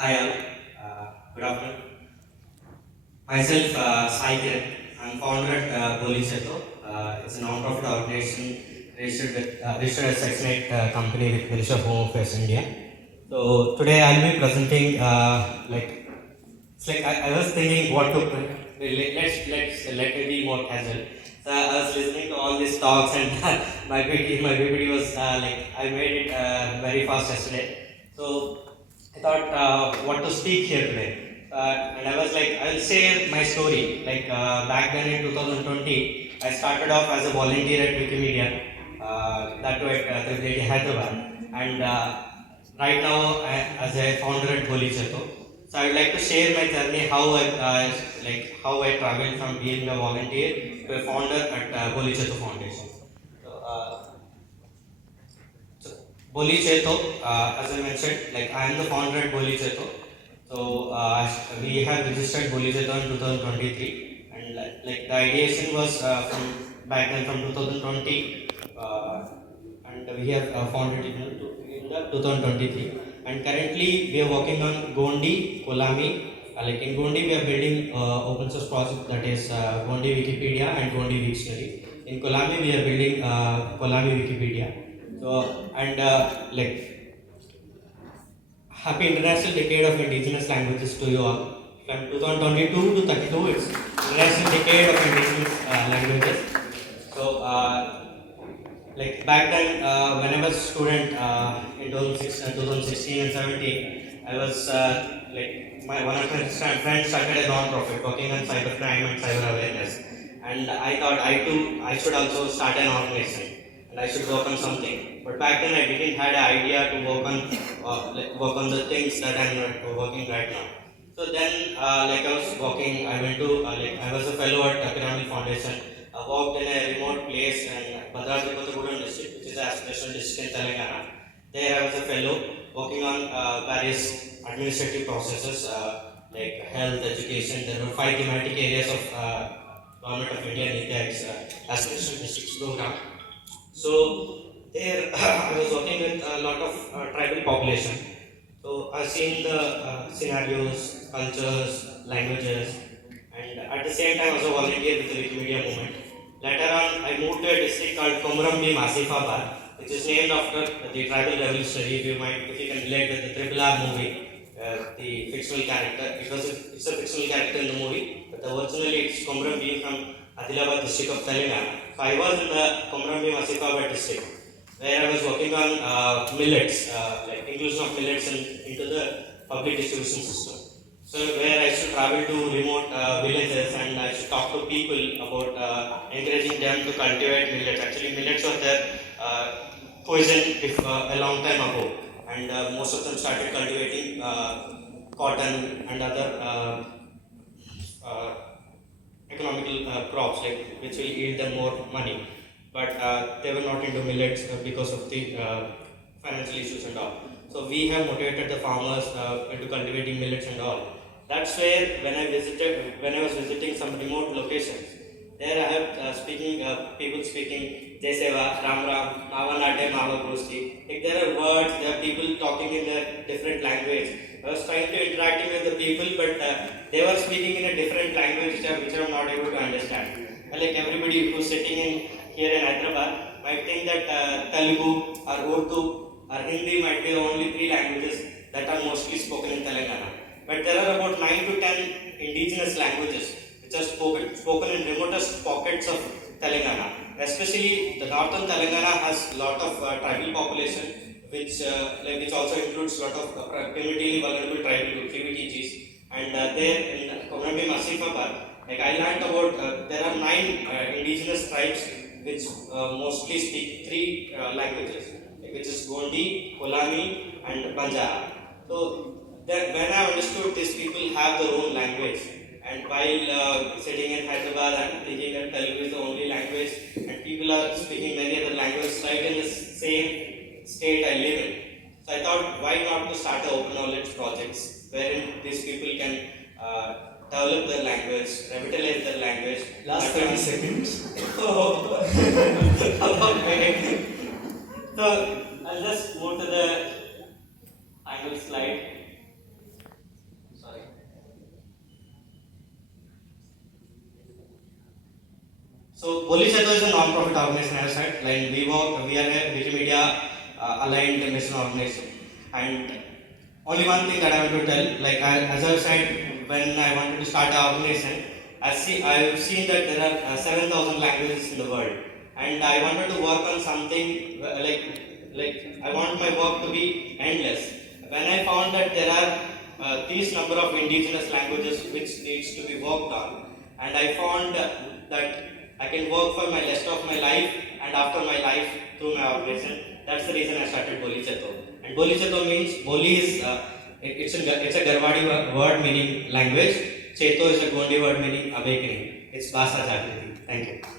Hi all, good afternoon. Myself, Sai Kiran. I'm founder at Boli Cheto. It's a non-profit organization registered as Section 8 company with Ministry of Home Affairs India. So today I'll be presenting it's like I was thinking what to let me be more casual. So I was listening to all these talks and my PPT was I made it very fast yesterday. So I thought what to speak here today. And I was like, I'll share my story. Back then in 2020, I started off as a volunteer at Wikimedia, that too at Tripoli, Hyderabad. And right now, as a founder at Boli Cheto. So I would like to share my journey, how I traveled from being a volunteer to a founder at Boli Cheto Foundation. So, so, Boli Cheto, as I mentioned, I am the founder at Boli Cheto. So we have registered Boli Cheto in 2023, and the ideation was from back then from 2020, and we have founded it in the 2023. And currently we are working on Gondi, Kolami. In Gondi, we are building open source project that is Gondi Wikipedia and Gondi Dictionary. In Kolami, we are building Kolami Wikipedia. So and Happy International Decade of Indigenous Languages to you all. From 2022 to 32, it's International Decade of Indigenous Languages. So, back then, when I was a student in 2016 and 17, I was one of my friends started a non-profit working on cybercrime and cyber awareness, and I thought I should also start an organization and I should work on something. But back then, I didn't had an idea to work on the things that I'm working right now. So then, I was working, I went to I was a fellow at Pyramid Foundation. I worked in a remote place in Bhadragiri district, which is a special district in Telangana. There I was a fellow working on various administrative processes like health, education. There were 5 thematic areas of Government of India NITI's aspirational districts program. So there I was working with a lot of tribal population. So I've seen the scenarios, cultures, languages, and at the same time also volunteer with the Wikimedia movement. Later on, I moved to a district called Komurambi Masifabad, which is named after the tribal revolutionary. If you can relate with the Triple R movie, the fictional character. It's a fictional character in the movie, but originally it's Komurambi from Adilabad district of Telangana. So I was in the Komurambi Masifabad district, where I was working on millets, inclusion of millets into the public distribution system. So where I should travel to remote villages and I should talk to people about encouraging them to cultivate millets. Actually, millets were there poison a long time ago, and most of them started cultivating cotton and other uh, economical crops, which will yield them more money. But they were not into millets because of the financial issues and all. So we have motivated the farmers into cultivating millets and all. That's where when I was visiting some remote locations, there I have people speaking Jai Seva, Ram Ram, Mava Nate, Mava Gosti. Like there are words, there are people talking in their different language. I was trying to interacting with the people, but they were speaking in a different language which I'm not able to understand. Like everybody who's sitting in here in Hyderabad might think that Telugu or Urdu or Hindi might be the only 3 languages that are mostly spoken in Telangana. But there are about 9 to 10 indigenous languages which are spoken in remotest pockets of Telangana. Especially the northern Telangana has a lot of tribal population, which also includes a lot of primitively vulnerable tribal groups, PVTGs. And there in Komurambi Masifabad, I learned about there are 9 indigenous tribes which mostly speak 3 languages, which is Gondi, Kolami, and Banjara. So when I understood these people have their own language, and while sitting in Hyderabad and thinking that Telugu is the only language, and people are speaking many other languages right in the same state I live in. So I thought, why not to start a open knowledge projects wherein these people can develop their language, revitalize their language. Last 30 seconds. Okay. So I'll just move to the final slide. So Boli Cheto is a non-profit organization, as I said. Like we are a Wikimedia aligned mission organization. And only one thing that I want to tell, like as I said, when I wanted to start the organization, I've seen that there are 7,000 languages in the world, and I wanted to work on something like I want my work to be endless. When I found that there are these number of indigenous languages which needs to be worked on, and I found that I can work for my rest of my life and after my life through my organization. That's the reason I started Boli Cheto. And Boli Cheto means Boli is it's a Garwadi word meaning language. Cheto is a Gondi word meaning awakening. It's Basa Jagriti. Thank you.